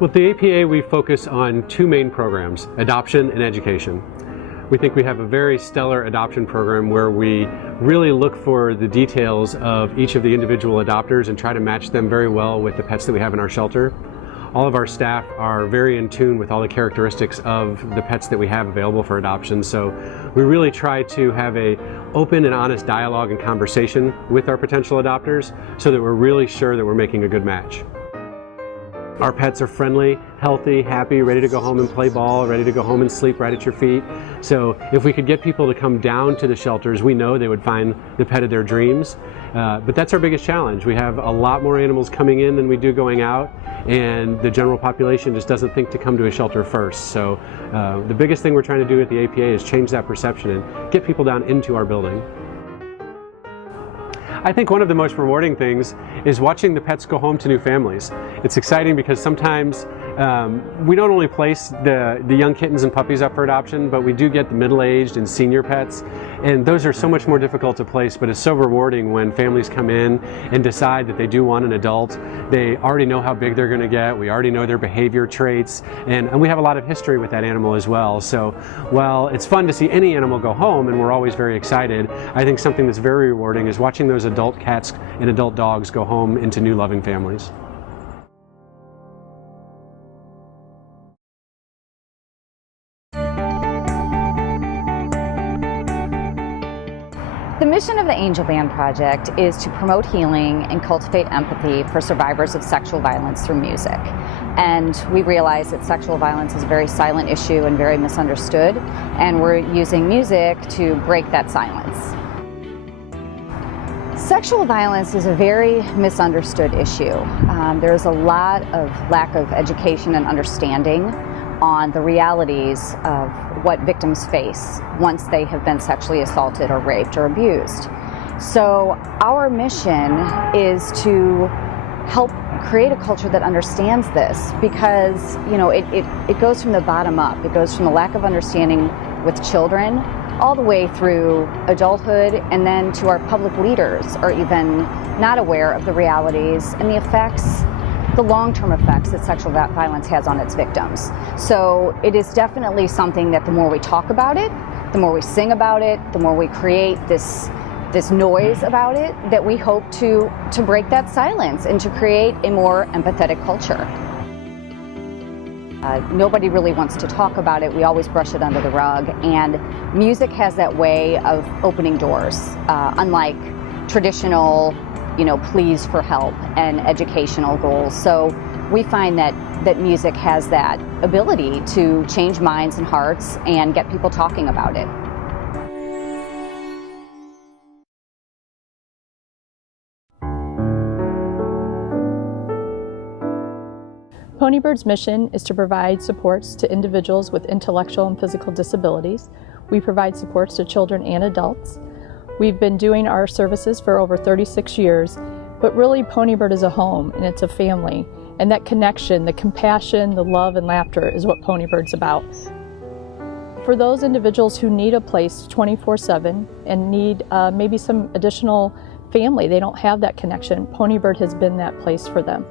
With the APA, we focus on two main programs, adoption and education. We think we have a very stellar adoption program where we really look for the details of each of the individual adopters and try to match them very well with the pets that we have in our shelter. All of our staff are very in tune with all the characteristics of the pets that we have available for adoption, so we really try to have an open and honest dialogue and conversation with our potential adopters so that we're really sure that we're making a good match. Our pets are friendly, healthy, happy, ready to go home and play ball, ready to go home and sleep right at your feet. So if we could get people to come down to the shelters, we know they would find the pet of their dreams. But that's our biggest challenge. We have a lot more animals coming in than we do going out, and the general population just doesn't think to come to a shelter first. So the biggest thing we're trying to do at the APA is change that perception and get people down into our building. I think one of the most rewarding things is watching the pets go home to new families. It's exciting because sometimes we don't only place the young kittens and puppies up for adoption, but we do get the middle-aged and senior pets, and those are so much more difficult to place, but it's so rewarding when families come in and decide that they do want an adult. They already know how big they're going to get, we already know their behavior traits, and we have a lot of history with that animal as well. So while it's fun to see any animal go home and we're always very excited, I think something that's very rewarding is watching those adult cats and adult dogs go home into new loving families. The mission of the Angel Band Project is to promote healing and cultivate empathy for survivors of sexual violence through music. And we realize that sexual violence is a very silent issue and very misunderstood, and we're using music to break that silence. Sexual violence is a very misunderstood issue. There's a lot of lack of education and understanding on the realities of what victims face once they have been sexually assaulted or raped or abused. So our mission is to help create a culture that understands this, because it goes from the bottom up. It goes from the lack of understanding with children all the way through adulthood, and then to our public leaders are even not aware of the realities and the effects, the long-term effects that sexual violence has on its victims. So it is definitely something that the more we talk about it, the more we sing about it, the more we create this noise about it, that we hope to break that silence and to create a more empathetic culture. Nobody really wants to talk about it. We always brush it under the rug, and music has that way of opening doors, unlike traditional pleas for help and educational goals. So we find that music has that ability to change minds and hearts and get people talking about it. Ponybird's mission is to provide supports to individuals with intellectual and physical disabilities. We provide supports to children and adults. We've been doing our services for over 36 years, but really Ponybird is a home and it's a family. And that connection, the compassion, the love and laughter is what Ponybird's about. For those individuals who need a place 24/7 and need maybe some additional family, they don't have that connection, Ponybird has been that place for them.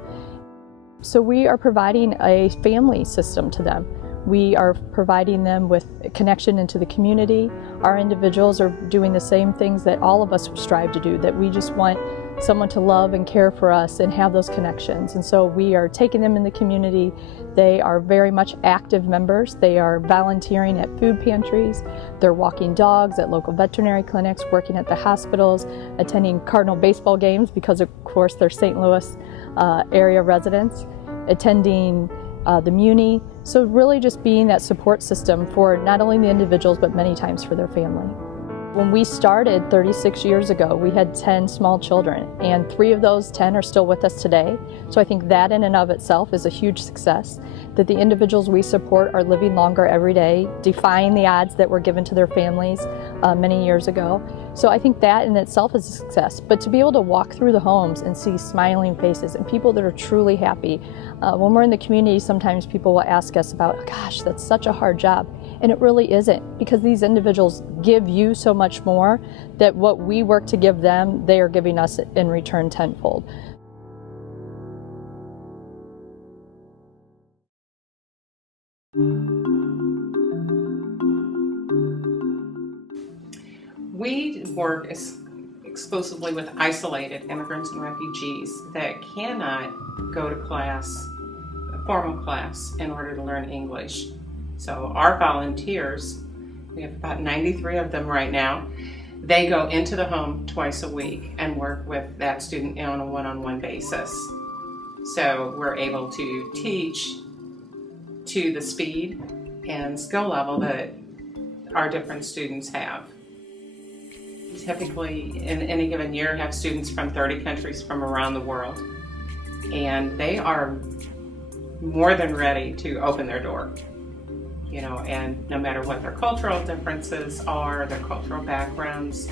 So we are providing a family system to them. We are providing them with a connection into the community. Our individuals are doing the same things that all of us strive to do, that we just want someone to love and care for us and have those connections. And so we are taking them in the community. They are very much active members. They are volunteering at food pantries. They're walking dogs at local veterinary clinics, working at the hospitals, attending Cardinal baseball games because of course they're St. Louis area residents, attending the Muni. So really just being that support system for not only the individuals but many times for their family. When we started 36 years ago, we had 10 small children, and 3 of those 10 are still with us today. So I think that in and of itself is a huge success, that the individuals we support are living longer every day, defying the odds that were given to their families many years ago. So I think that in itself is a success. But to be able to walk through the homes and see smiling faces and people that are truly happy. When we're in the community, sometimes people will ask us about, gosh, that's such a hard job. And it really isn't, because these individuals give you so much more that what we work to give them, they are giving us in return tenfold. We work exclusively with isolated immigrants and refugees that cannot go to class, a formal class, in order to learn English. So our volunteers, we have about 93 of them right now, they go into the home twice a week and work with that student on a one-on-one basis. So we're able to teach to the speed and skill level that our different students have. We typically, in any given year, have students from 30 countries from around the world, and they are more than ready to open their door. You know, and no matter what their cultural differences are, their cultural backgrounds,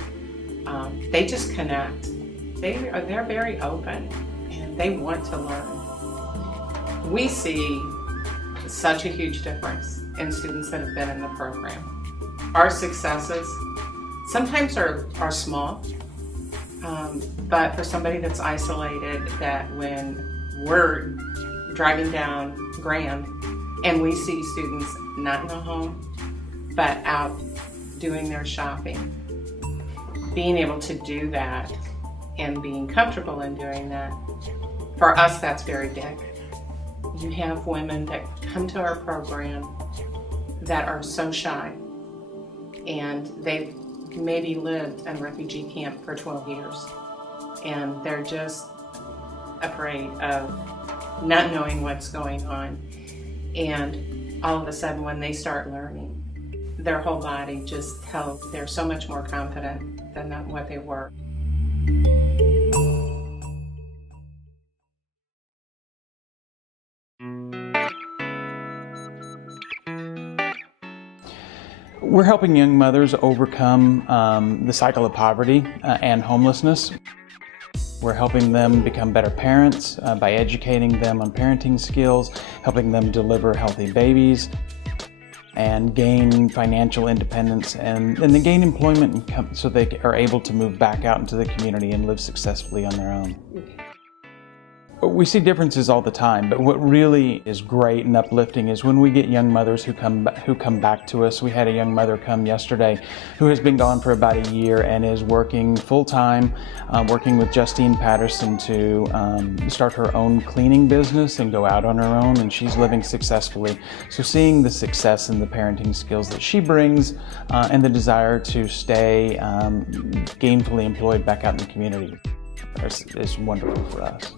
they just connect. They're very open, and they want to learn. We see such a huge difference in students that have been in the program. Our successes sometimes are small, but for somebody that's isolated, that when we're driving down Grand and we see students not in the home, but out doing their shopping, being able to do that and being comfortable in doing that, for us, that's very big. You have women that come to our program that are so shy, and they've maybe lived in a refugee camp for 12 years, and they're just afraid of not knowing what's going on. And all of a sudden, when they start learning, their whole body just tells they're so much more confident than what they were. We're helping young mothers overcome the cycle of poverty and homelessness. We're helping them become better parents by educating them on parenting skills, helping them deliver healthy babies, and gain financial independence, and then gain employment so they are able to move back out into the community and live successfully on their own. We see differences all the time, but what really is great and uplifting is when we get young mothers who come back to us. We had a young mother come yesterday who has been gone for about a year and is working full-time, working with Justine Patterson to start her own cleaning business and go out on her own, and she's living successfully. So seeing the success and the parenting skills that she brings and the desire to stay gainfully employed back out in the community is wonderful for us.